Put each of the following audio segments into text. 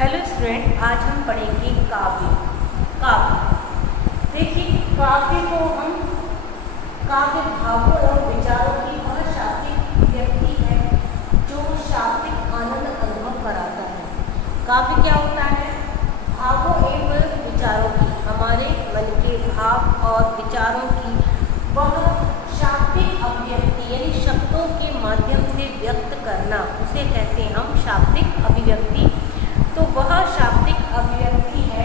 Hello student, आज हम पढ़ेंगे काव्य। देखिए, काव्य को हम काव्य भावों और विचारों की वह शाब्दिक व्यक्ति है जो शाब्दिक आनंद अनुभव कराता है। काव्य क्या होता है? भावों एवं विचारों की, हमारे मन के भाव और विचारों की वह शाब्दिक अभिव्यक्ति यानी शब्दों के माध्यम से व्यक्त करना, उसे कहते हैं हम शाब्दिक अभिव्यक्ति। तो वह शाब्दिक अभिव्यक्ति है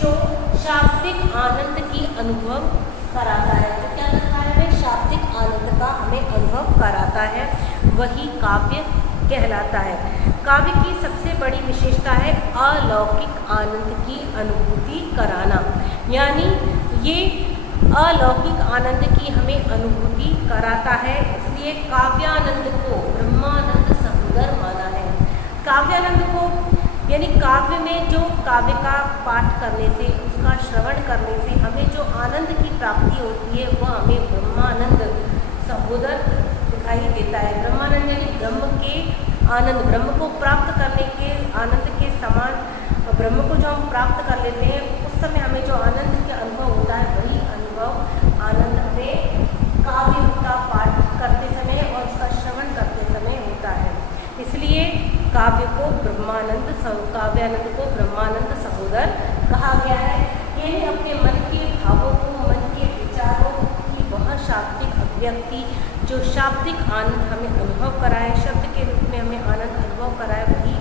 जो शाब्दिक आनंद की अनुभव कराता है। तो क्या करता है? वह शाब्दिक आनंद का हमें अनुभव कराता है, वही काव्य कहलाता है। काव्य की सबसे बड़ी विशेषता है अलौकिक आनंद की अनुभूति कराना, यानी ये अलौकिक आनंद की हमें अनुभूति कराता है। इसलिए काव्यानंद को ब्रह्मानंद सहोदर माना है। काव्यानंद को यानी काव्य में जो काव्य का पाठ करने से, उसका श्रवण करने से हमें जो आनंद की प्राप्ति होती है वह हमें ब्रह्मानंद सहोदर दिखाई देता है। ब्रह्मानंद यानी ब्रह्म के आनंद, ब्रह्म को प्राप्त करने के आनंद के समान ब्रह्म को जो हम प्राप्त कर लेते हैं उस समय हमें जो आनंद का अनुभव होता है वही अनुभव आनंद हमें काव्य का पाठ करते समय और उसका श्रवण करते समय होता है। इसलिए काव्यानंद को ब्रह्मानंद सहोदर कहा गया है। यानी अपने मन के भावों को, मन के विचारों की वह शाब्दिक अभिव्यक्ति जो शाब्दिक आनंद हमें अनुभव कराए, शब्द के रूप में हमें आनंद अनुभव कराए, वही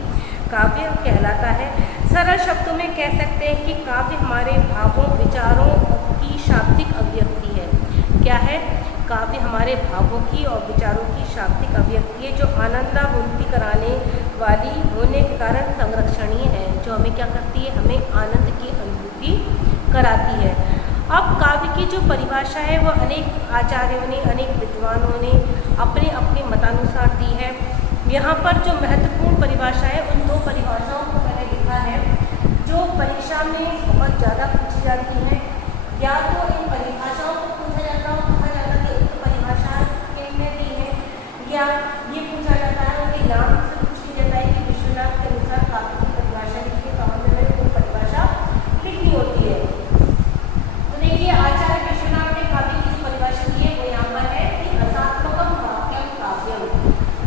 काव्य कहलाता है। सरल शब्दों में कह सकते हैं कि काव्य हमारे भावों विचारों की शाब्दिक अभिव्यक्ति है। क्या है? काव्य हमारे भावों की और विचारों की शाब्दिक अभिव्यक्ति है जो आनंदानुभूति कराने वाली होने के कारण संरक्षणीय है, जो हमें क्या करती है? हमें आनंद की अनुभूति कराती है। अब काव्य की जो परिभाषा है वह अनेक आचार्यों ने, अनेक विद्वानों ने अपने अपने मतानुसार दी है। यहाँ पर जो महत्वपूर्ण परिभाषा है उन दो परिभाषाओं को मैंने लिखा है जो परीक्षा में बहुत ज़्यादा पूछी जाती हैं। या तो इन परिभाषाओं को पूछा जाता है, कहा जाता है कि परिभाषा किसने दी है, या ये पूछा जाता है उनके नाम से पूछ जाता है कि विश्वनाथ के अनुसार काव्य की परिभाषा लिखिए, कहाँ में कोई परिभाषा लिखनी होती है। तो देखिए, आचार्य विश्वनाथ ने काव्य की जो परिभाषा दी है वो यहाँ पर है कि रसात्मकम वाक्यम काव्यम।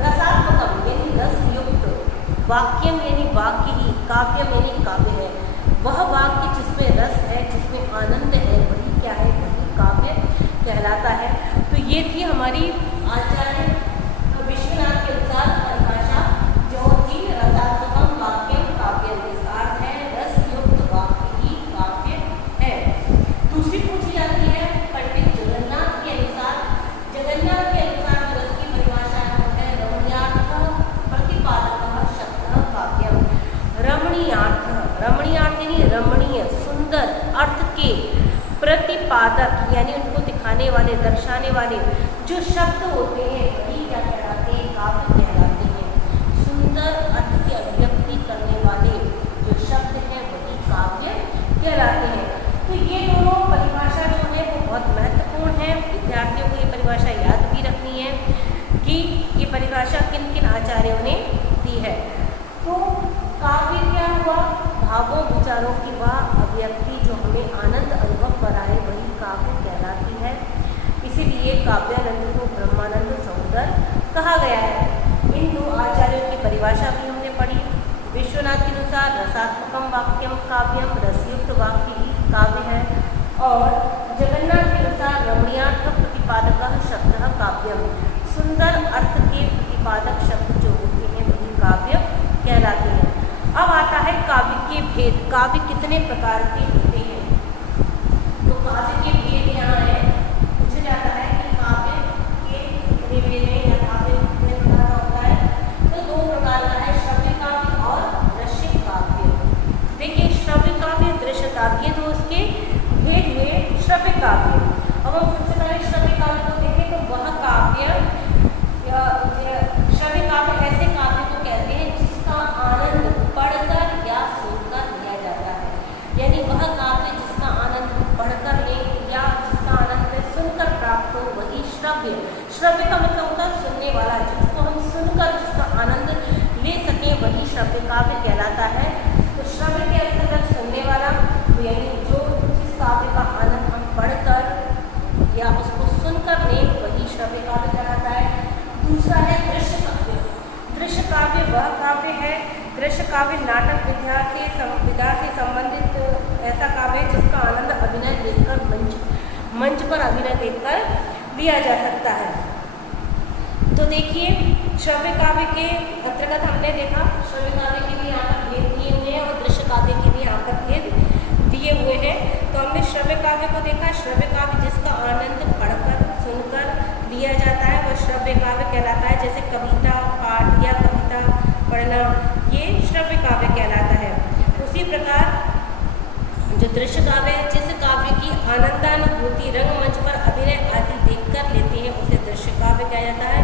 रसात्मकम यानी रसयुक्त, वाक्यम यानी वाक्य ही, काव्यम यानी काव्य है। वह वाक्य जिसमें रस है, जिसमें आनंद है, वही क्या है? वही काव्य कहलाता है। तो ये थी हमारी आचार्य विश्वनाथ के अनुसार परिभाषा जो थी रसात्मकम वाक्यम काव्यम। इसका अर्थ है रसयुक्त वाक्य ही काव्य है। दूसरी पूछी जाती है पंडित जगन्नाथ के अनुसार। जगन्नाथ के अनुसार रस की परिभाषा है रमणीयार्थ प्रतिपादक शब्द काव्यम। रमणीयार्थ, रमणीयार्थ यानी रमणीय, सुंदर अर्थ के प्रतिपादक यानी उनको दिखाने वाले, दर्शाने वाले जो शब्द होते हैं वही क्या कहलाते हैं? काव्य कहलाते हैं। सुंदर अर्थ की अभिव्यक्ति करने वाले जो शब्द हैं वही काव्य कहलाते हैं। तो ये दोनों परिभाषा जो है वो बहुत महत्वपूर्ण है। विद्यार्थियों को ये परिभाषा याद भी रखनी है कि ये परिभाषा किन किन आचार्यों ने दी है। तो काव्य क्या हुआ? भावों विचारों की वह अभिव्यक्ति जो हमें आनंद अनुभव कराए वही काव्य कहलाती है। इसीलिए काव्यानंद को ब्रह्मानंद सहोदर कहा गया है। इन दो आचार्यों की परिभाषा भी हमने पढ़ी। विश्वनाथ के अनुसार रसात्मकम वाक्यम काव्यम, रसयुक्त वाक्य ही काव्य है। और जगन्नाथ के अनुसार रमणीयार्थ प्रतिपादक शब्द काव्यम, सुंदर अर्थ के प्रतिपादक शब्द जो होते हैं वही काव्य कहलाते हैं। अब आता है काव्य के भेद। काव्य कितने प्रकार के होते हैं? तो काव्य के भेद यहाँ है, पूछा जाता है कि काव्य के कितने भेद हैं या काव्य कितने प्रकार का होता है? तो दो प्रकार का है, श्रव्य काव्य और दृश्य काव्य। देखिए, श्रव्य काव्य, दृश्य काव्य, तो उसके भेद हुए। श्रव्य काव्य, अब हम सबसे पहले श्रव्य काव्य को देखें तो वह काव्य, श्रव्य काव्य ऐसे काव्य को कहते हैं जिसका आनंद पढ़कर या सुनकर लिया जाता है। यानी वह काव्य जिसका आनंद पढ़कर ले या जिसका आनंद सुनकर प्राप्त हो वही श्रव्य। श्रव्य का मतलब होता है सुनने वाला, जिसको हम सुनकर जिसका आनंद ले सकें वही श्रव्य काव्य कहलाता है। तो दूसरा है दृश्य काव्य। दृश्य काव्य वह काव्य है, दृश्य काव्य नाटक विधा से संबंधित ऐसा काव्य है जिसका आनंद अभिनय देखकर मंच पर अभिनय देखकर लिया जा सकता है। तो देखिए, श्रव्य काव्य के अंतर्गत हमने देखा श्रव्य काव्य के भी यहाँ पर भेद दिए हुए हैं और दृश्य काव्य के भी यहाँ पर भेद दिए हुए हैं। तो हमने श्रव्य काव्य को देखा। श्रव्य काव्य जिसका आनंद पढ़कर सुनकर लिया जाता है वह श्रव्य काव्य कहलाता है। जैसे कविता पाठ या कविता पढ़ना, ये श्रव्य काव्य कहलाता है। उसी प्रकार जो दृश्य काव्य है, जिस काव्य की आनंदानुभूति रंगमंच पर अभिनय आदि देखकर लेते हैं उसे दृश्य काव्य कहा जाता है।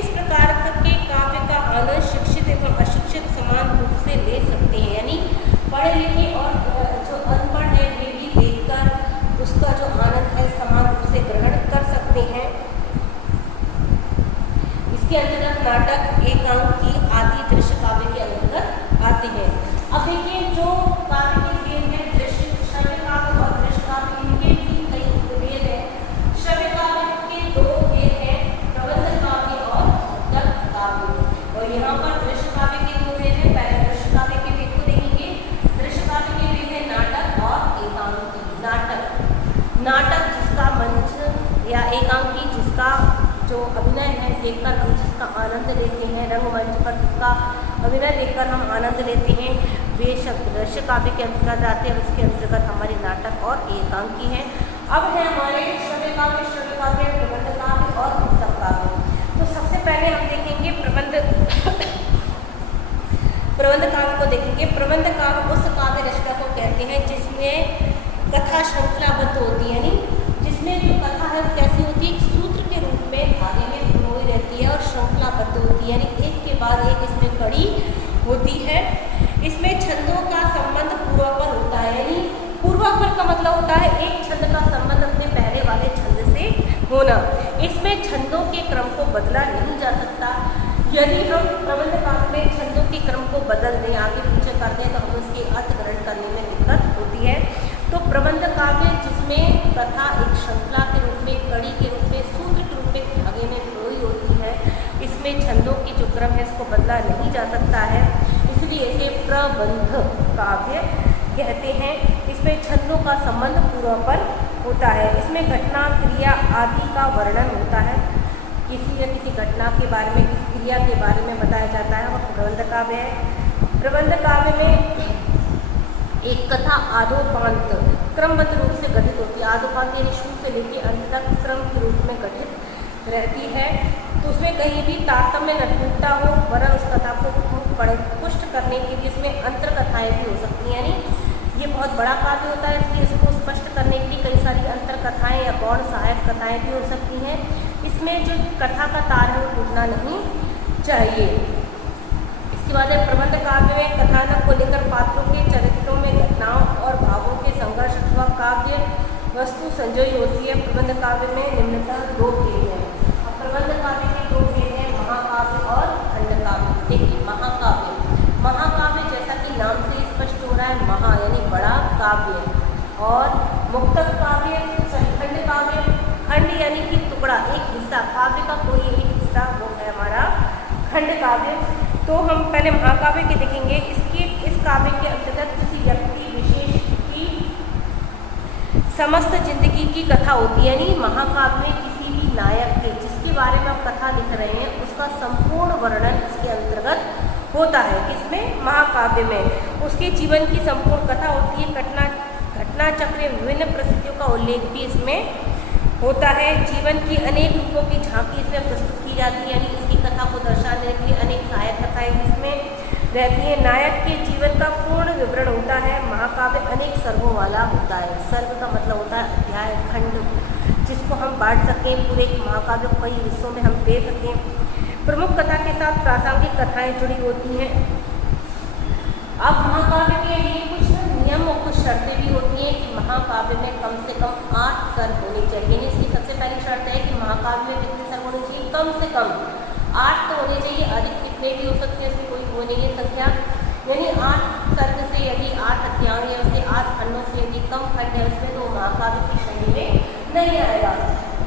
इस प्रकार के काव्य का आनंद शिक्षित एवं अशिक्षित समान रूप से ले सकते हैं, यानी पढ़े लिखे और जो अनपढ़ है वे भी देखकर उसका जो आनंद है समान रूप से ग्रहण कर सकते हैं। इसके अंतर्गत नाटक, एकांकी आदि दृश्य काव्य के अंतर्गत आते हैं। अब देखिए, जो काव्य के भेद है, दृश्य श्रव्य काव्य और दृश्य काव्य, इनके भी कई भेद है। श्रव्य काव्य के दो भेद हैं, प्रबंध काव्य और मुक्तक काव्य। और यहाँ पर दृश्य काव्य के दो भेद हैं। पहले दृश्य काव्य के भेद को देखेंगे। दृश्य काव्य के भेद है नाटक और एकांकी। नाटक जिसका मंच या एकांकी जिसका जो अभिनय है देखकर हम जिसका आनंद लेते हैं, रंगमंच पर जिसका अभिनय देखकर हम आनंद लेते हैं, वे शब्द दृश्य काव्य के अंतर्गत आते हैं। उसके अंतर्गत हमारे नाटक और एकांकी हैं। अब है हमारे श्रव्य काव्य, प्रबंध काव्य और मुक्तक काव्य। तो सबसे पहले हम देखेंगे प्रबंध काव्य को देखेंगे। प्रबंध काव्य उस काव्य रचना को कहते हैं जिसमें कथा श्रृंखलाबद्ध होती है, यानी जिसमें जो कथा है वो कैसी होती है, सूत्र के रूप में धागे में पिरोई रहती है और श्रृंखलाबद्ध होती है, यानी एक के बाद एक इसमें कड़ी होती है। इसमें छंदों का संबंध पूर्वापर होता है, यानी पूर्वापर का मतलब होता है एक छंद का संबंध अपने पहले वाले छंद से होना। इसमें छंदों के क्रम को बदला नहीं जा सकता। यदि हम प्रबंध काव्य में छंदों के क्रम को बदल दें, आगे पीछे कर दें, तो हमें उसके अर्थ ग्रहण करने में दिक्कत होती है। तो प्रबंध काव्य जिसमें कथा एक श्रृंखला के रूप में, कड़ी के रूप में, सूत्र के रूप में धागे में पिरोई होती है, इसमें छंदों की जो क्रम है इसको बदला नहीं जा सकता है, इसलिए इसे प्रबंध काव्य कहते हैं। इसमें छंदों का संबंध पूर्वापर होता है। इसमें घटना क्रिया आदि का वर्णन होता है। किसी न किसी घटना के बारे में, किसी क्रिया के बारे में बताया जाता है, वह प्रबंध काव्य है। प्रबंध काव्य में एक कथा आदोपांत क्रमबद्ध रूप से गठित होती है। आदोपांत यानी शुरू से लेकर अंत तक क्रम के रूप में गठित रहती है। तो उसमें कहीं भी तारतम्य न टूटता हो, वरन उस कथा को पुष्ट करने के लिए इसमें अंतर कथाएँ भी हो सकती हैं, यानी ये बहुत बड़ा काव्य होता है, इसलिए इसको स्पष्ट करने के लिए कई सारी अंतर कथाएँ या गौण सहायक कथाएँ भी हो सकती हैं। इसमें जो कथा का तार है वो टूटना नहीं चाहिए। इसके बाद है प्रबंध काव्य में कथानक को लेकर पात्रों के चरित्रों में घटनाओं और भावों के संघर्ष अथवा काव्य वस्तु संजोई होती है। प्रबंध काव्य में निम्नतः दो भेद हैं। अब प्रबंध काव्य के दो भेद हैं, महाकाव्य और खंड काव्य। देखिए, महाकाव्य जैसा कि नाम से स्पष्ट हो रहा है, महा यानी बड़ा काव्य, और मुक्तक काव्य, खंड काव्य, खंड यानी कि टुकड़ा, एक हिस्सा, काव्य का कोई एक हिस्सा, वो है हमारा खंड काव्य। तो हम पहले महाकाव्य के देखेंगे। इस काव्य के अंतर्गत किसी व्यक्ति विशेष की समस्त जिंदगी की कथा होती है, यानी महाकाव्य में किसी भी नायक के जिसके बारे में आप कथा लिख रहे हैं उसका संपूर्ण वर्णन इसके अंतर्गत होता है। किसमें? महाकाव्य में उसके जीवन की संपूर्ण कथा होती है। घटना चक्र विभिन्न परिस्थितियों का उल्लेख भी इसमें होता है। जीवन की अनेक रूपों की झांकी इसमें प्रस्तुत की जाती है, यानी इसकी कथा को दर्शाने के लिए अनेक सहायक कथाएं इसमें रहती हैं। नायक के जीवन का पूर्ण विवरण होता है। महाकाव्य अनेक सर्गों वाला होता है। सर्ग का मतलब होता है अध्याय, खंड, जिसको हम बांट सकें, पूरे महाकाव्य को कई हिस्सों में हम दे सकें। प्रमुख कथा के साथ प्रासंगिक कथाएँ जुड़ी होती हैं। अब महाकाव्य के लिए कुछ नियम और कुछ शर्तें भी होती हैं कि महाकाव्य में कम से कम 8 सर्ग होने चाहिए। इसकी सबसे पहली शर्त है कि महाकाव्य में कितने सर्ग होने चाहिए? कम से कम 8 तो होने चाहिए। अधिक कितने भी हो सकते हैं, इसमें कोई वो नहीं है संख्या, यानी 8 सर्ग से यदि 8 अध्याय है, उससे 8 खंडों से यदि कम खंड है उसमें, तो महाकाव्य की श्रेणी में नहीं आएगा।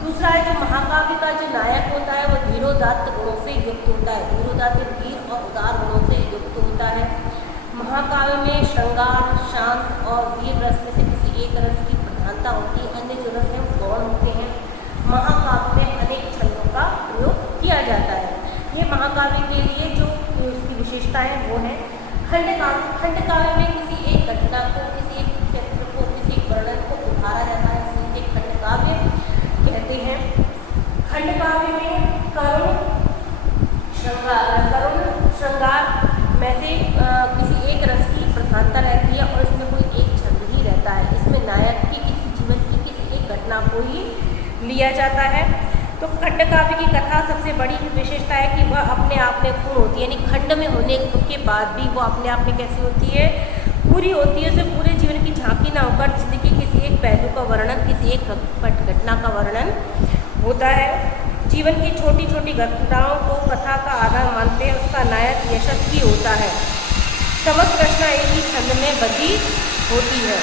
दूसरा है जो महाकाव्य का जो नायक होता है वो धीरोदात्त धीरोदात्त गुणों से युक्त होता है, धीरोदात्त वीर और उदार गुणों से युक्त होता है। महाकाव्य में श्रृंगार, शांत और वीर रस में से किसी एक रस की प्रधानता होती है, अन्य जो रस है वो गौण होते हैं। महाकाव्य में अनेक छंदों का प्रयोग किया जाता है। ये महाकाव्य के लिए जो उसकी विशेषता है वो है खंडकाव्य। खंडकाव्य में किसी एक घटना को, किसी एक चरित्र को, किसी एक वर्णन को उभारा जाता है, इसलिए खंडकाव्य कहते हैं। खंडकाव्य में करुण श्रृंगार में से किसी एक रस की प्रधानता रहती है और इसमें कोई एक छंद ही रहता है। इसमें नायक की किसी जीवन की किसी एक घटना को ही लिया जाता है। तो खंडकाव्य की कथा सबसे बड़ी विशेषता है कि वह अपने आप में पूर्ण होती है, यानी खंड में होने के बाद भी वो अपने आप में कैसी होती है, पूरी होती है। उसमें पूरे जीवन की झांकी ना होकर जिंदगी के किसी एक पहलू का वर्णन, किसी एक घटना का वर्णन होता है। जीवन की छोटी छोटी घटनाओं को कथा का आधार मानते हैं, उसका नायक यशस्वी होता है। समस्त रचना एक ही छंद में बधी होती है।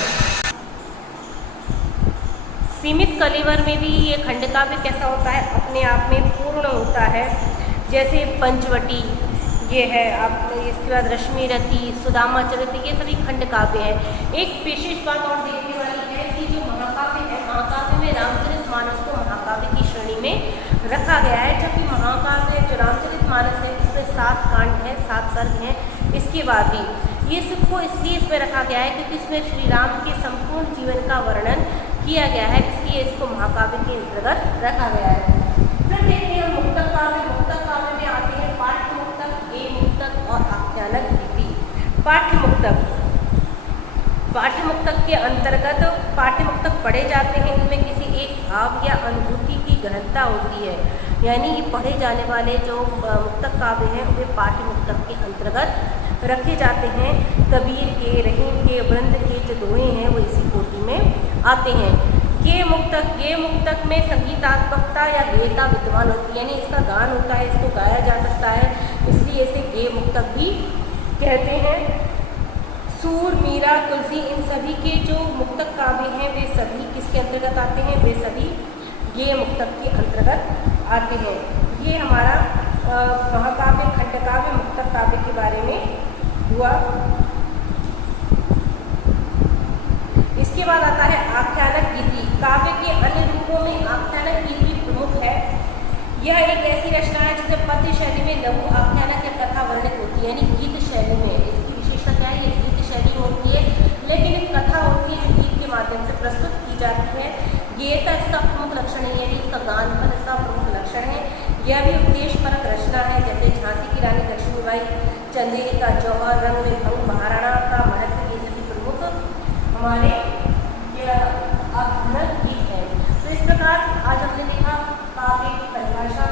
सीमित कलेवर में भी ये खंडकाव्य कैसा होता है, अपने आप में पूर्ण होता है। जैसे पंचवटी ये है, आप इसके बाद रश्मिरथी, सुदामा चरित्र, ये सभी खंडकाव्य हैं। एक विशेष बात और देखने वाली है कि जो महाकाव्य है, महाकाव्य में रामचरितमानस को महाकाव्य की श्रेणी में रखा गया है, जबकि महाकाव्य जो रामचरितमानस है इसमें 7 कांड हैं, 7 सर्ग हैं। इसके बाद भी ये सबको इसलिए इसमें रखा गया है क्योंकि इसमें श्री राम के संपूर्ण जीवन का वर्णन किया गया है, इसलिए इसको महाकाव्य के अंतर्गत रखा गया है। फिर देखते हैं मुक्तक काव्य। मुक्तक काव्य में आते हैं पाठ्य मुक्तक, गेय मुक्तक और आख्यानक गीति। पाठ्य मुक्तक के अंतर्गत पाठ्य मुक्तक पढ़े जाते हैं, इनमें किसी एक भाव या अनुभूति की गहनता होती है, यानी ये पढ़े जाने वाले जो मुक्तक काव्य हैं वे पाठ्य मुक्तक के अंतर्गत रखे जाते हैं। कबीर के, रहीम के, वृंद के जो दोहे हैं वो इसी कोटि में आते हैं। गेय मुक्तक में संगीतात्मकता या गेयता विद्यमान होती है, यानी इसका गान होता है, इसको गाया जा सकता है, इसलिए इसे गेय मुक्तक भी कहते हैं। सूर, मीरा, तुलसी, इन सभी के जो मुक्तक काव्य हैं वे सभी किसके अंतर्गत आते हैं, वे सभी गेय मुक्तक के अंतर्गत आते हैं। ये हमारा महाकाव्य, खंडकाव्य, मुक्तक काव्य के बारे में हुआ। इसके बाद आता है आख्यानक गीति। काव्य के अन्य रूपों में आख्यानक गीति प्रमुख है। यह एक ऐसी रचना है जिसमें पद्य शैली में लघु आख्यानक या कथा वर्णित होती है, यानी गीत शैली में। इसकी विशेषता क्या है, ये गीत शैली में होती है, लेकिन एक कथा होती है जो गीत के माध्यम से प्रस्तुत की जाती है। गेयता इसका प्रमुख लक्षण है, यानी इसका गानपन इसका प्रमुख लक्षण है। यह भी उपदेशपरक रचना है, जैसे झांसी की रानी लक्ष्मीबाई, चंदेरी का जौहर, रंग में भंग, महाराणा का महत्व, ये सभी प्रमुख हमारे आख्यानक गीत है। तो इस प्रकार आज हमने देखा काव्य की परिभाषा,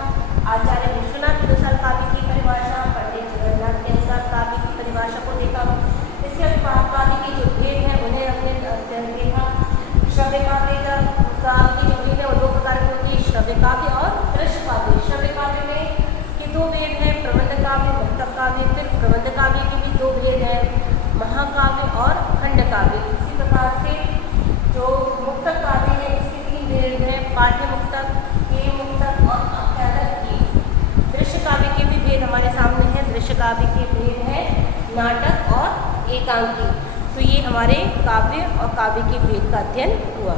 आचार्य विश्वनाथ के अनुसार काव्य की परिभाषा, पंडित जगन्नाथ के अनुसार काव्य की परिभाषा को देखा। इसके बाद काव्य के जो भेद हैं उन्हें हमने अध्ययन देखा। श्रव्य काव्य के जो भेद है वो 2 प्रकार के होते हैं, श्रव्य काव्य और दृश्य काव्य। श्रव्य काव्य में के 2 भेद हैं, प्रबंध काव्य, मुक्तक काव्य। फिर प्रबंध काव्य के भी 2 भेद हैं, महाकाव्य और खंडकाव्य। इसी प्रकार से जो मुक्तक काव्य है इसके 3 भेद हैं, पाठ्य मुक्तक, गेय मुक्तक और आख्यानक गीत। दृश्य काव्य के भी भेद हमारे सामने हैं। दृश्य काव्य के भेद हैं नाटक और एकांकी। तो ये हमारे काव्य और काव्य के भेद का अध्ययन हुआ।